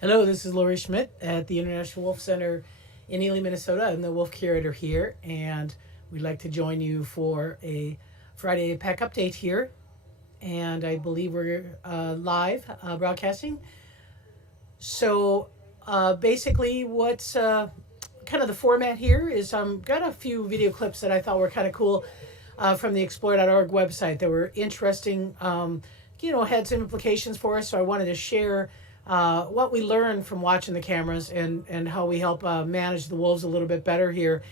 Hello, this is Lori Schmidt at the International Wolf Center in Ely, Minnesota. I'm the Wolf Curator here, and we'd like to join you for a Friday pack update here. And I believe we're live broadcasting. So basically, what's kind of the format here is got a few video clips that I thought were kind of cool from the explore.org website that were interesting, had some implications for us. So I wanted to share what we learned from watching the cameras and how we help manage the wolves a little bit better here.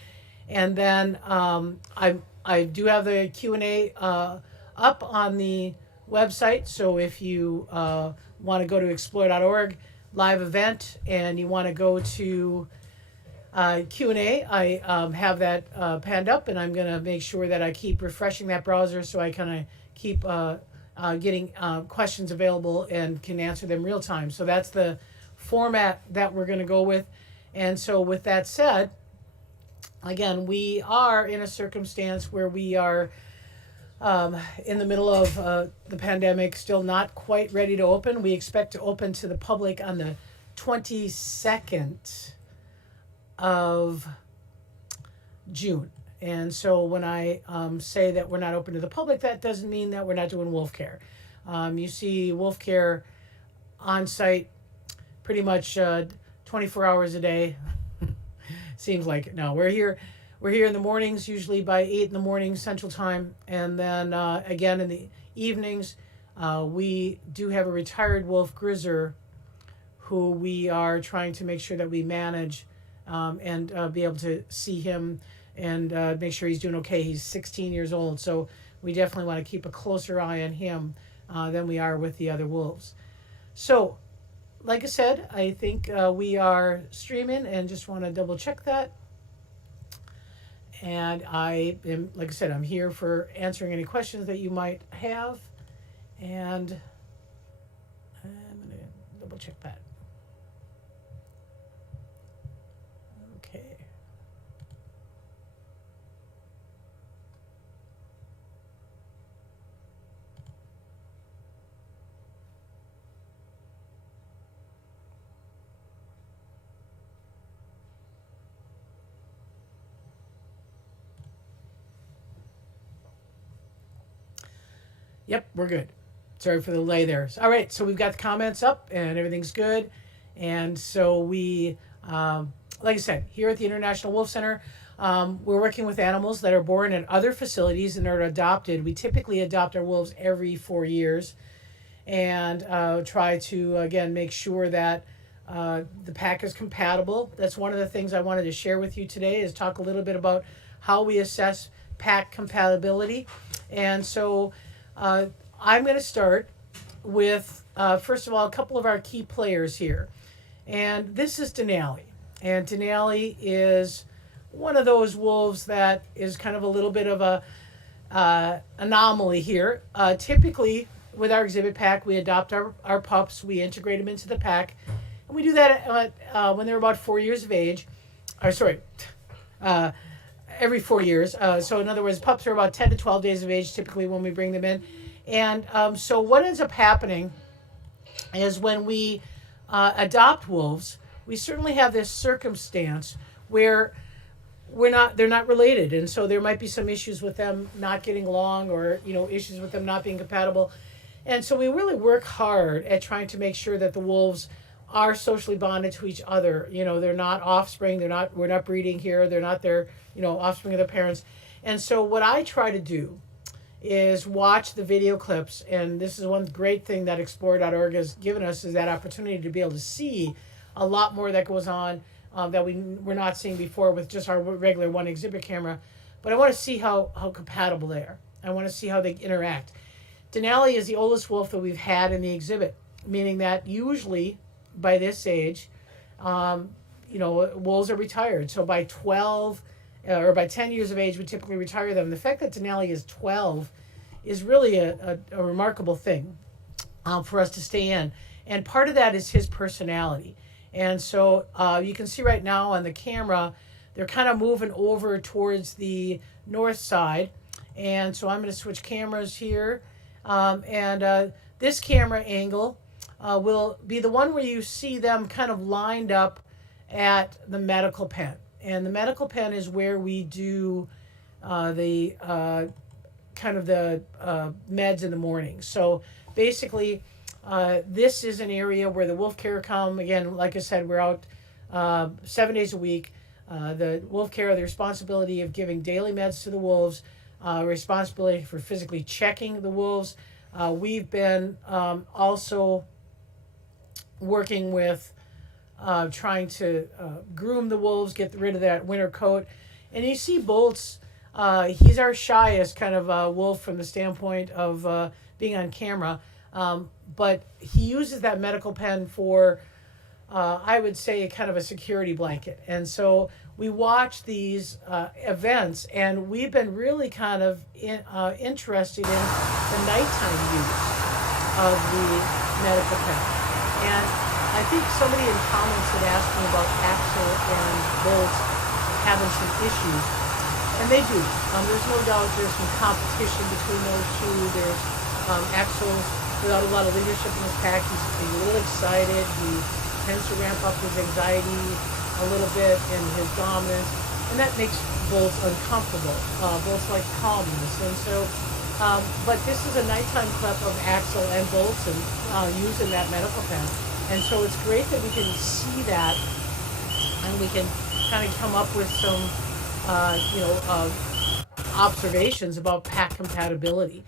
And then I do have the Q&A up on the website. So if you want to go to explore.org live event and you want to go to Q&A, I have that panned up, and I'm going to make sure that I keep refreshing that browser so I kind of keep getting questions available and can answer them real time. So that's the format that we're going to go with. And so with that said, again, we are in a circumstance where we are in the middle of the pandemic, still not quite ready to open. We expect to open to the public on the 22nd of June. And so when I say that we're not open to the public, that doesn't mean that we're not doing wolf care. You see wolf care on site pretty much 24 hours a day. Seems like it. No, we're here in the mornings, usually by 8 in the morning Central Time. And then again in the evenings, we do have a retired wolf grizzer who we are trying to make sure that we manage and be able to see him and make sure he's doing okay. He's 16 years old, so we definitely want to keep a closer eye on him than we are with the other wolves. So, like I said, I think we are streaming and just want to double check that. And I am, like I said, I'm here for answering any questions that you might have. And I'm going to double check that. Okay. Yep, we're good. Sorry for the delay there. All right, so we've got the comments up and everything's good. And so we, like I said, here at the International Wolf Center, we're working with animals that are born at other facilities and are adopted. We typically adopt our wolves every 4 years and try to, again, make sure that the pack is compatible. That's one of the things I wanted to share with you today is talk a little bit about how we assess pack compatibility. And so I'm going to start with, first of all, a couple of our key players here. And this is Denali. And Denali is one of those wolves that is kind of a little bit of a anomaly here. Typically, with our exhibit pack, we adopt our pups, we integrate them into the pack. And we do that when they're about 4 years of age. Or sorry, every 4 years. So in other words, pups are about 10 to 12 days of age typically when we bring them in. And so what ends up happening is when we adopt wolves, we certainly have this circumstance where they're not related. And so there might be some issues with them not getting along or, issues with them not being compatible. And so we really work hard at trying to make sure that the wolves are socially bonded to each other. They're not offspring. We're not breeding here. They're not their, offspring of their parents. And so what I try to do is watch the video clips. And this is one great thing that explore.org has given us is that opportunity to be able to see a lot more that goes on that we were not seeing before with just our regular one exhibit camera. But I want to see how compatible they are. I want to see how they interact. Denali is the oldest wolf that we've had in the exhibit, meaning that usually by this age, wolves are retired. So by 12 or by 10 years of age, we typically retire them. The fact that Denali is 12 is really a remarkable thing for us to stay in. And part of that is his personality. And so you can see right now on the camera, they're kind of moving over towards the north side. And so I'm going to switch cameras here. This camera angle will be the one where you see them kind of lined up at the medical pen. And the medical pen is where we do the kind of the meds in the morning. So basically, this is an area where the wolf care come. Again, like I said, we're out 7 days a week. The wolf care, the responsibility of giving daily meds to the wolves, responsibility for physically checking the wolves. We've been also working with trying to groom the wolves, get rid of that winter coat. And you see Bolt's, he's our shyest kind of wolf from the standpoint of being on camera. But he uses that medical pen for, I would say, kind of a security blanket. And so we watch these events, and we've been really kind of interested in the nighttime use of the medical pen. And I think somebody in comments had asked me about Axel and Bolt having some issues, and they do. There's no doubt there's some competition between those two. There's Axel, without a lot of leadership in his pack, he's a little excited. He tends to ramp up his anxiety a little bit and his dominance, and that makes Bolt uncomfortable. Bolt's like calmness, and so, but this is a nighttime clip of Axel and Bolt and using that medical pen. And so it's great that we can see that, and we can kind of come up with some, observations about pack compatibility.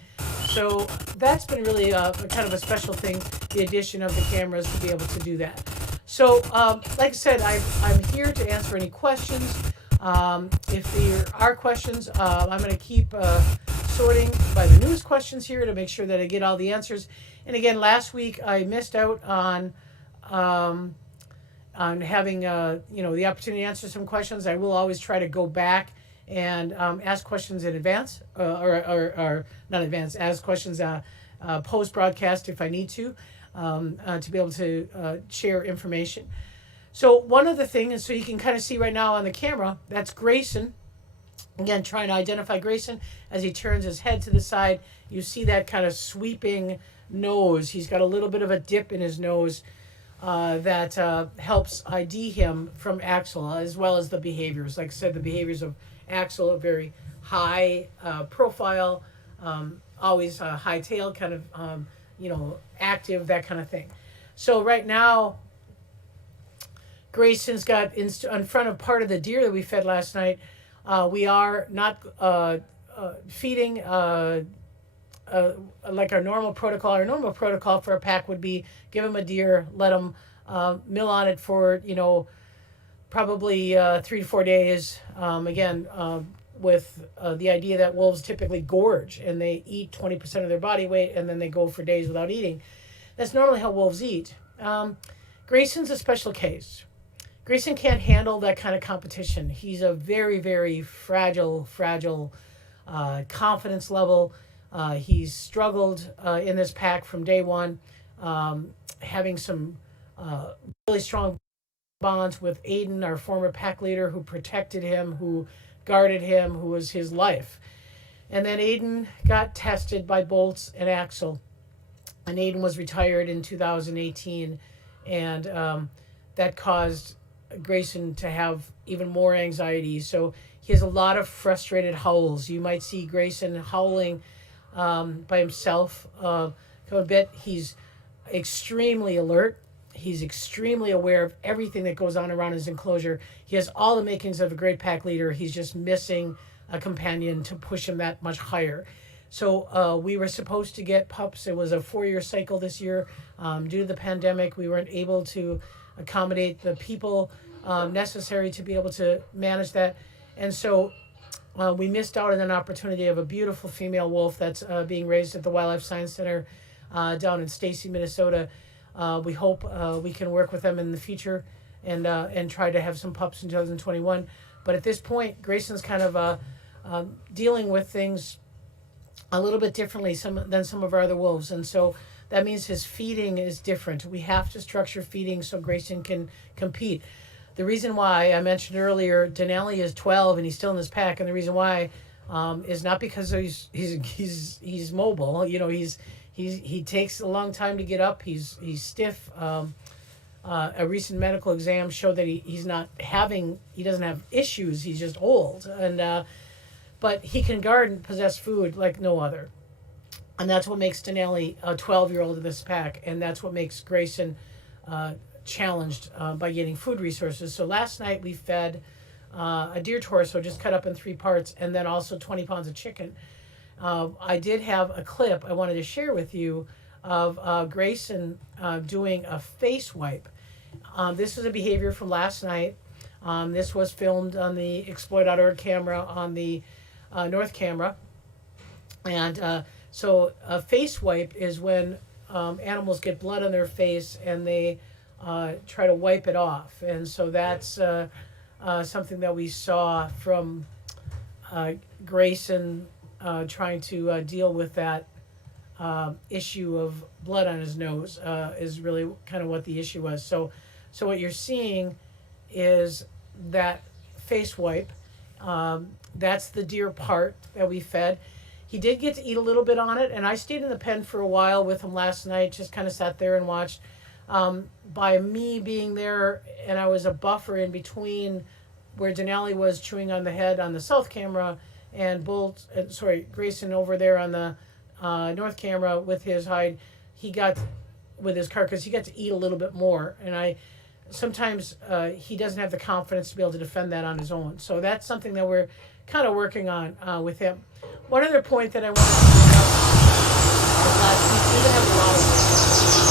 So that's been really kind of a special thing, the addition of the cameras to be able to do that. So, like I said, I'm here to answer any questions. If there are questions, I'm going to keep sorting by the newest questions here to make sure that I get all the answers. And again, last week I missed out on having the opportunity to answer some questions. I will always try to go back and ask questions in advance, or not advance, ask questions post broadcast if I need to be able to share information. So one of the things, so you can kind of see right now on the camera, that's Grayson. Again, trying to identify Grayson as he turns his head to the side. You see that kind of sweeping nose. He's got a little bit of a dip in his nose that helps ID him from Axel, as well as the behaviors. Like I said, the behaviors of Axel are very high profile, always high tail, kind of, active, that kind of thing. So right now, Grayson's got in front of part of the deer that we fed last night. We are not feeding like our normal protocol. Our normal protocol for a pack would be give them a deer, let them mill on it for, probably 3 to 4 days. With the idea that wolves typically gorge and they eat 20% of their body weight and then they go for days without eating. That's normally how wolves eat. Grayson's a special case. Grayson can't handle that kind of competition. He's a very, very fragile confidence level. He's struggled in this pack from day one, having some really strong bonds with Aiden, our former pack leader, who protected him, who guarded him, who was his life. And then Aiden got tested by Bolts and Axel, and Aiden was retired in 2018, and that caused Grayson to have even more anxiety. So he has a lot of frustrated howls. You might see Grayson howling by himself a bit. He's extremely alert. He's extremely aware of everything that goes on around his enclosure. He has all the makings of a great pack leader. He's just missing a companion to push him that much higher. So we were supposed to get pups. It was a 4-year cycle this year. Due to the pandemic, we weren't able to accommodate the people necessary to be able to manage that. And so we missed out on an opportunity of a beautiful female wolf that's being raised at the Wildlife Science Center down in Stacy, Minnesota. We hope we can work with them in the future and try to have some pups in 2021. But at this point, Grayson's kind of dealing with things a little bit differently than some of our other wolves. And so that means his feeding is different. We have to structure feeding so Grayson can compete. The reason why I mentioned earlier, Denali is 12 and he's still in this pack, and the reason why is not because he's mobile. He's he takes a long time to get up. He's stiff. A recent medical exam showed that he doesn't have issues. He's just old, and but he can guard and possess food like no other. And that's what makes Denali a 12-year-old of this pack, and that's what makes Grayson challenged by getting food resources. So last night we fed a deer torso just cut up in 3 parts, and then also 20 pounds of chicken. I did have a clip I wanted to share with you of Grayson doing a face wipe. This was a behavior from last night. This was filmed on the Exploit.org camera on the North camera. And so a face wipe is when animals get blood on their face and they try to wipe it off. And so that's something that we saw from Grayson trying to deal with that issue of blood on his nose is really kind of what the issue was. So what you're seeing is that face wipe. That's the deer part that we fed. He did get to eat a little bit on it, and I stayed in the pen for a while with him last night, just kind of sat there and watched. By me being there, and I was a buffer in between where Denali was chewing on the head on the south camera, and Grayson over there on the north camera with his hide, with his carcass, he got to eat a little bit more. And sometimes he doesn't have the confidence to be able to defend that on his own. So that's something that we're kind of working on with him. One other point that I wanted to bring up is last week we didn't have a lot of work.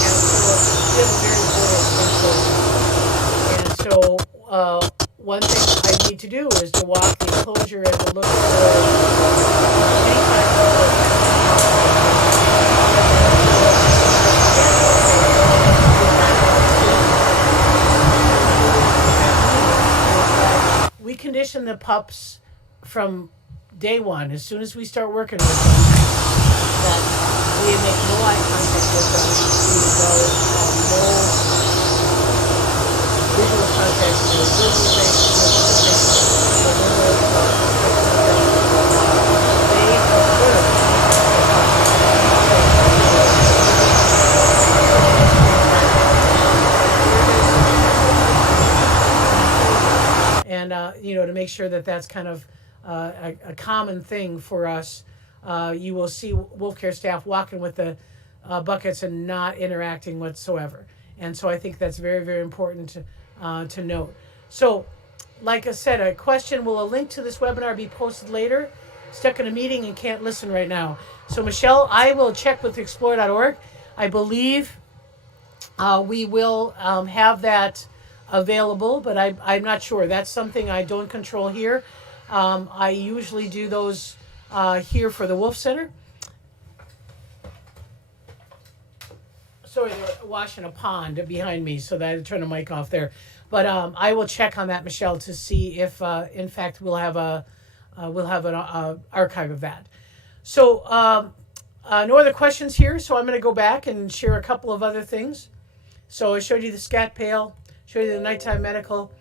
And so we have a very full enclosure. And so one thing I need to do is to walk the enclosure and to look for any kind of we condition the pups from day one. As soon as we start working with them, that we make no eye contact with them. We go no visual contact, no visualization, no they observe. And to make sure that that's kind of a common thing for us. You will see wolf care staff walking with the buckets and not interacting whatsoever. And so I think that's very, very important to note. So, like I said, a question, will a link to this webinar be posted later? Stuck in a meeting and can't listen right now. So, Michelle, I will check with Explore.org. I believe we will have that available, but I'm not sure. That's something I don't control here. I usually do those here for the Wolf Center. Sorry, they're washing a pond behind me, so that I turn the mic off there. But I will check on that, Michelle, to see if, in fact, we'll have an archive of that. So no other questions here, so I'm going to go back and share a couple of other things. So I showed you the scat pail, showed you the nighttime medical,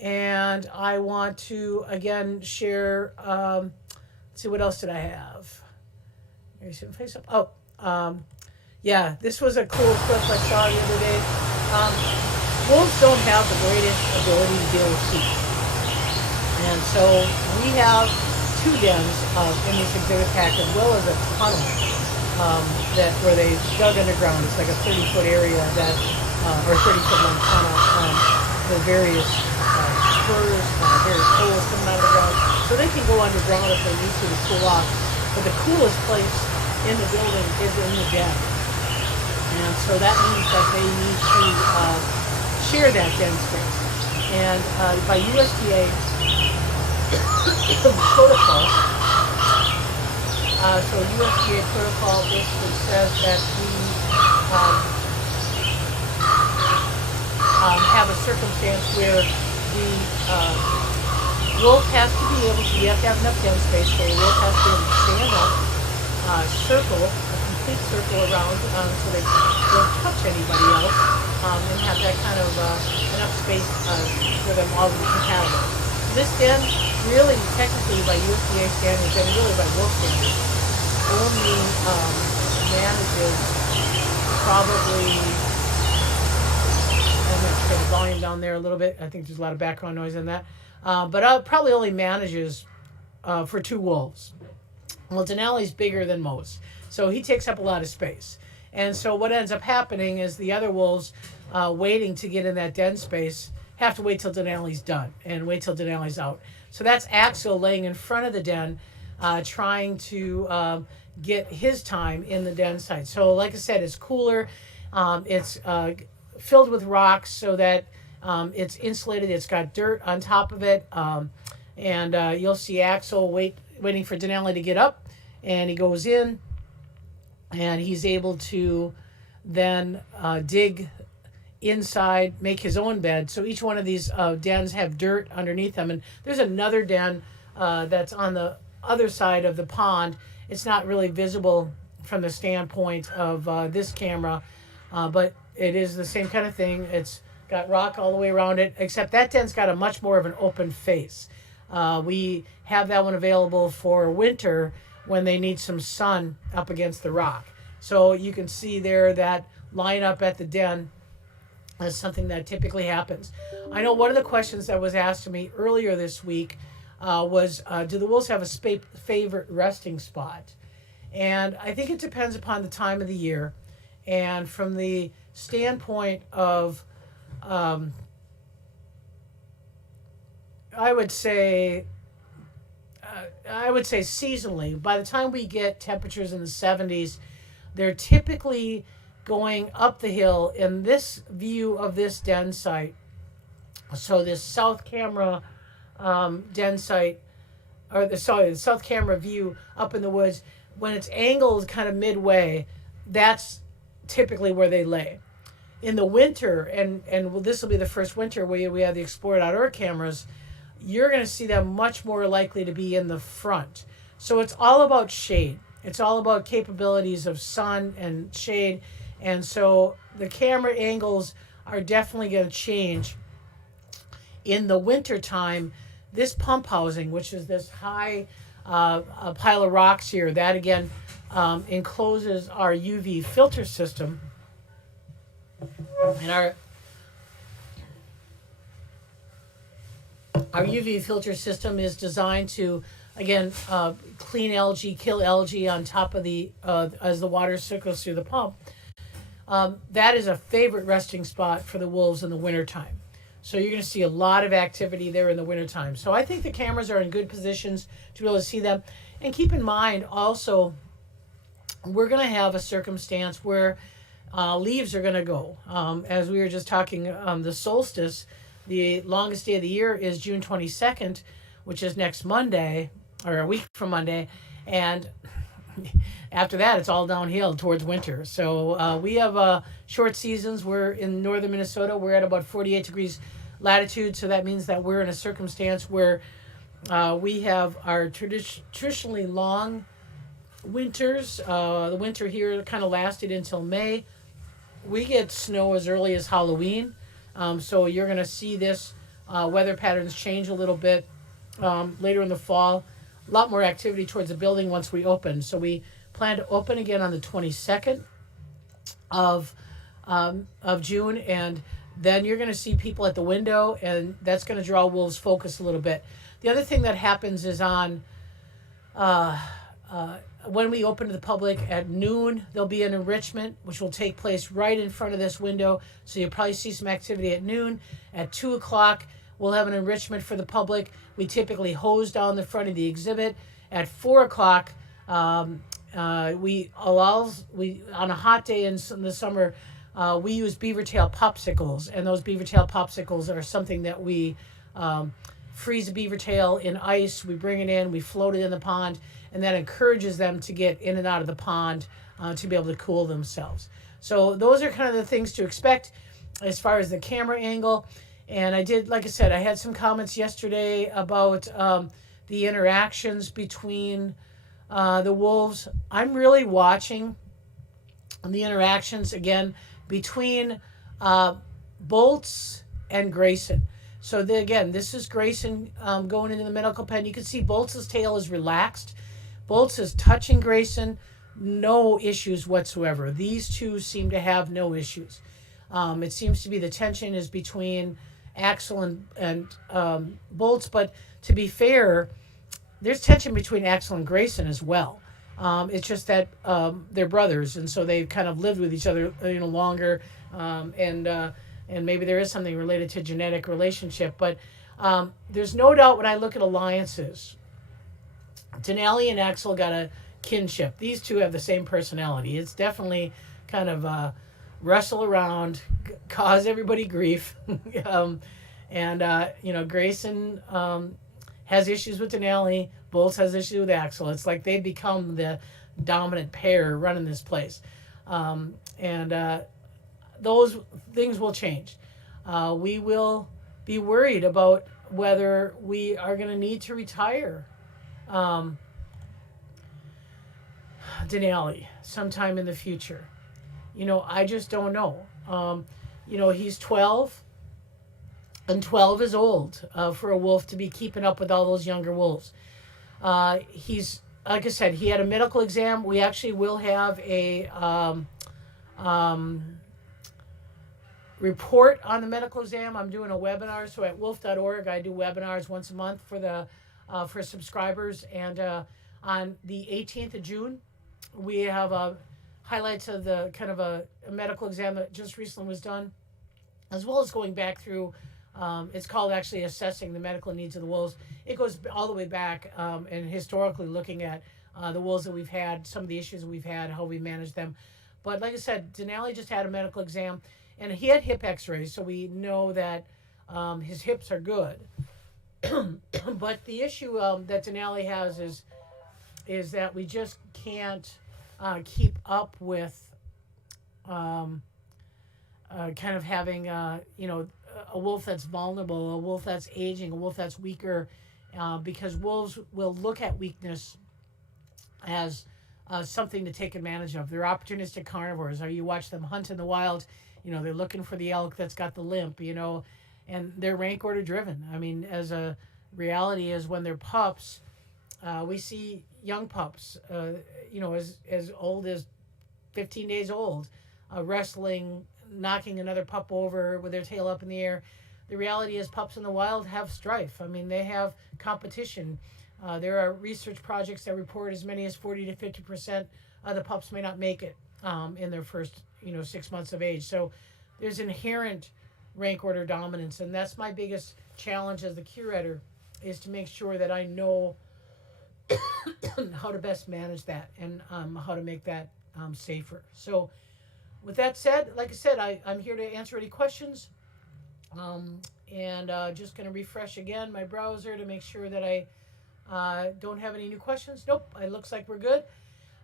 and I want to, again, share, let's see, what else did I have? Maybe see face up. Yeah, this was a cool clip I saw the other day. Wolves don't have the greatest ability to deal with heat. And so we have 2 dens in this exhibit pack, as well as a tunnel where they dug underground. It's like a 30-foot area or 30-foot long tunnel with various spurs, various holes coming out of the ground. So they can go underground if they need to cool off. But the coolest place in the building is in the den. And so that means that they need to share that den space. And by USDA protocol, so USDA protocol basically says that we have a circumstance where the wolf has to be able to, you have to have enough den space, so the wolf has to be able to stand up, circle, circle around so they don't touch anybody else, and have that kind of enough space for them all to be compatible. This den, really, technically by USDA standards and really by wolf standards, only manages is probably, I'm going to turn the volume down there a little bit. I think there's a lot of background noise in that. But probably only manages for 2 wolves. Well, Denali's bigger than most, so he takes up a lot of space. And so what ends up happening is the other wolves waiting to get in that den space have to wait till Denali's done and wait till Denali's out. So that's Axel laying in front of the den, trying to get his time in the den site. So like I said, it's cooler. It's filled with rocks so that it's insulated. It's got dirt on top of it. And you'll see Axel waiting for Denali to get up, and he goes in, and he's able to then dig inside, make his own bed. So each one of these dens have dirt underneath them. And there's another den that's on the other side of the pond. It's not really visible from the standpoint of this camera, but it is the same kind of thing. It's got rock all the way around it, except that den's got a much more of an open face. We have that one available for winter when they need some sun up against the rock. So you can see there that line up at the den is something that typically happens. I know one of the questions that was asked to me earlier this week was, do the wolves have a favorite resting spot? And I think it depends upon the time of the year. And from the standpoint of, I would say seasonally, by the time we get temperatures in the 70s, they're typically going up the hill in this view of this den site. So this south camera den site, or the south camera view up in the woods, when it's angled kind of midway, that's typically where they lay. In the winter, and this will be the first winter where we have the Explorer outdoor cameras, you're going to see them much more likely to be in the front. So it's all about shade. It's all about capabilities of sun and shade. And so the camera angles are definitely going to change. In the winter time, this pump housing, which is this high pile of rocks here, that again encloses our UV filter system. And our UV filter system is designed to, again, clean algae, kill algae on top of the, as the water circles through the pump. That is a favorite resting spot for the wolves in the wintertime. So you're going to see a lot of activity there in the wintertime. So I think the cameras are in good positions to be able to see them. And keep in mind also, we're going to have a circumstance where leaves are going to go. As we were just talking, the solstice, the longest day of the year is June 22nd, which is next Monday, or a week from Monday. And after that, it's all downhill towards winter. So we have short seasons. We're in northern Minnesota. We're at about 48 degrees latitude. So that means that we're in a circumstance where we have our traditionally long winters. The winter here kind of lasted until May. We get snow as early as Halloween. So you're going to see this weather patterns change a little bit later in the fall. A lot more activity towards the building once we open. So we plan to open again on the 22nd of June, and then you're going to see people at the window, and that's going to draw wolves' focus a little bit. The other thing that happens is on when we open to the public at noon, there'll be an enrichment which will take place right in front of this window. So you'll probably see some activity at noon. At 2 o'clock, we'll have an enrichment for the public. We typically hose down the front of the exhibit. At 4 o'clock, we on a hot day in the summer, we use beaver tail popsicles, and those beaver tail popsicles are something that we freeze a beaver tail in ice. We bring it in, we float it in the pond, and that encourages them to get in and out of the pond to be able to cool themselves. So those are kind of the things to expect as far as the camera angle. And I did, like I said, I had some comments yesterday about the interactions between the wolves. I'm really watching the interactions, again, between Bolts and Grayson. So again, this is Grayson going into the medical pen. You can see Bolts' tail is relaxed. Bolts is touching Grayson. no issues whatsoever. These two seem to have no issues. It seems to be the tension is between Axel and Bolts, but to be fair, there's tension between Axel and Grayson as well. It's just that they're brothers, and so they've kind of lived with each other, longer, and maybe there is something related to genetic relationship. But there's no doubt when I look at alliances, Denali and Axel got a kinship. These two have the same personality. It's definitely kind of wrestle around, cause everybody grief, and Grayson has issues with Denali. Bolts has issues with Axel. It's like they become the dominant pair running this place, and those things will change. We will be worried about whether we are going to need to retire Denali sometime in the future. I just don't know. He's 12, and 12 is old for a wolf to be keeping up with all those younger wolves. He's, like I said, he had a medical exam. We actually will have a report on the medical exam. I'm doing a webinar. So at wolf.org, I do webinars once a month for subscribers. And on the 18th of June, we have highlights of the kind of a medical exam that just recently was done, as well as going back through. It's called actually assessing the medical needs of the wolves. It goes all the way back and historically looking at the wolves that we've had, some of the issues that we've had, how we manage them. But like I said, Denali just had a medical exam, and he had hip x-rays, so we know that his hips are good. But the issue that Denali has is that we just can't keep up with kind of having, a wolf that's vulnerable, a wolf that's aging, a wolf that's weaker, because wolves will look at weakness as something to take advantage of. They're opportunistic carnivores. Or you watch them hunt in the wild, they're looking for the elk that's got the limp, and they're rank order driven. I mean, as a reality is when they're pups, we see young pups, as old as 15 days old, wrestling, knocking another pup over with their tail up in the air. The reality is pups in the wild have strife. I mean, they have competition. There are research projects that report as many as 40 to 50% of the pups may not make it in their first 6 months of age. So there's inherent rank order dominance, and that's my biggest challenge as the curator, is to make sure that I know how to best manage that and how to make that safer. So with that said, like I said, I'm here to answer any questions, and just going to refresh again my browser to make sure that I don't have any new questions. Nope, it looks like we're good.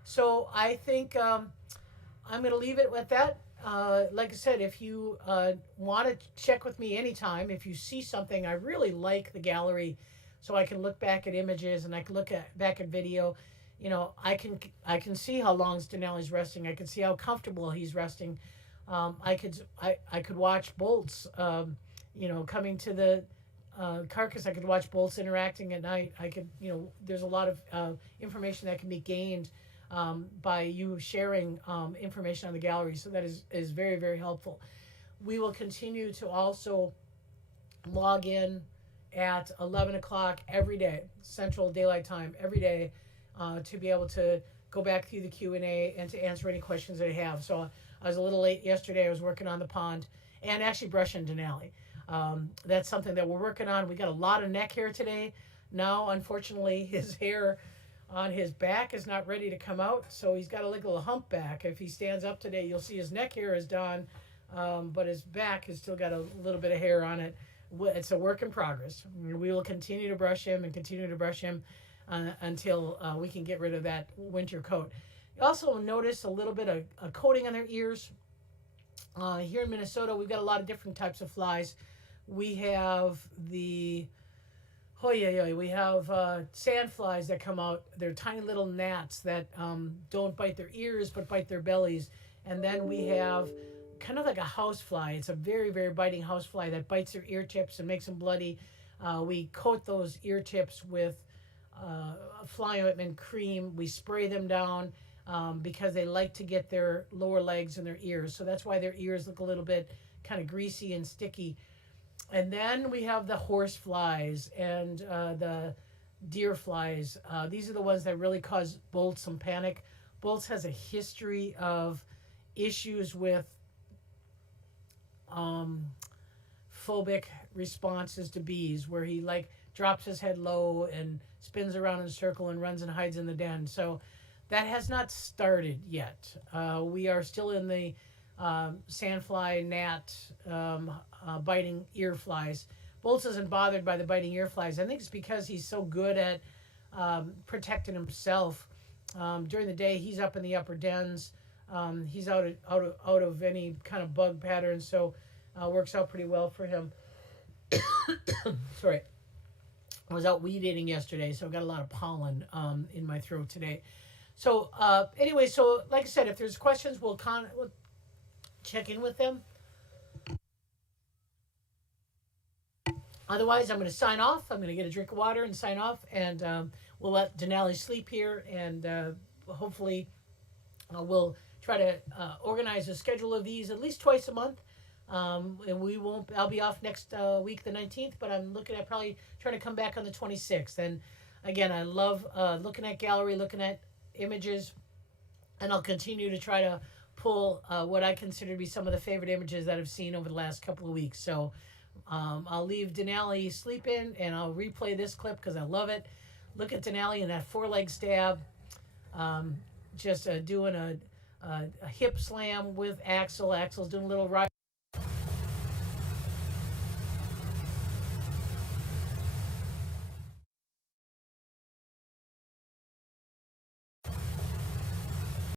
So I think I'm going to leave it with that. Like I said, if you want to check with me anytime, if you see something, I really like the gallery, so I can look back at images and I can look back at video. I can see how long Denali's resting. I can see how comfortable he's resting. I could watch Bolts, coming to the carcass. I could watch Bolts interacting at night. I could, there's a lot of information that can be gained by you sharing information on the gallery. So that is very, very helpful. We will continue to also log in at 11 o'clock every day, Central Daylight Time, every day, to be able to go back through the Q&A and to answer any questions that I have. So I was a little late yesterday. I was working on the pond and actually brushing Denali. That's something that we're working on. We got a lot of neck hair today. Now, unfortunately, his hair on his back is not ready to come out, so he's got a little humpback. If he stands up today, you'll see his neck hair is done, but his back has still got a little bit of hair on it. It's a work in progress. We will continue to brush him until we can get rid of that winter coat. You also notice a little bit of a coating on their ears. Here in Minnesota, we've got a lot of different types of flies. We have we have sand flies that come out. They're tiny little gnats that don't bite their ears but bite their bellies. And then we have kind of like a house fly. It's a very, very biting house fly that bites their ear tips and makes them bloody. We coat those ear tips with fly ointment cream. We spray them down. because they like to get their lower legs and their ears. So that's why their ears look a little bit kind of greasy and sticky. And then we have the horse flies and the deer flies. These are the ones that really cause Bolt some panic. Bolts has a history of issues with phobic responses to bees, where he like drops his head low and spins around in a circle and runs and hides in the den. So that has not started yet. We are still in the sandfly, gnat, biting ear flies. Bolts isn't bothered by the biting ear flies. I think it's because he's so good at protecting himself. During the day, he's up in the upper dens. He's out of any kind of bug pattern, so works out pretty well for him. Sorry, I was out weed eating yesterday, so I got a lot of pollen in my throat today. So anyway, so like I said, if there's questions, we'll check in with them. Otherwise, I'm going to sign off. I'm going to get a drink of water and sign off, and we'll let Denali sleep here, and hopefully we'll try to organize a schedule of these at least twice a month. And we won't. I'll be off next week, the 19th, but I'm looking at probably trying to come back on the 26th. And again, I love looking at gallery, looking at images, and I'll continue to try to pull what I consider to be some of the favorite images that I've seen over the last couple of weeks. So I'll leave Denali sleeping, and I'll replay this clip because I love it. Look at Denali in that four-leg stab, just doing a hip slam with Axel. Axel's doing a little right.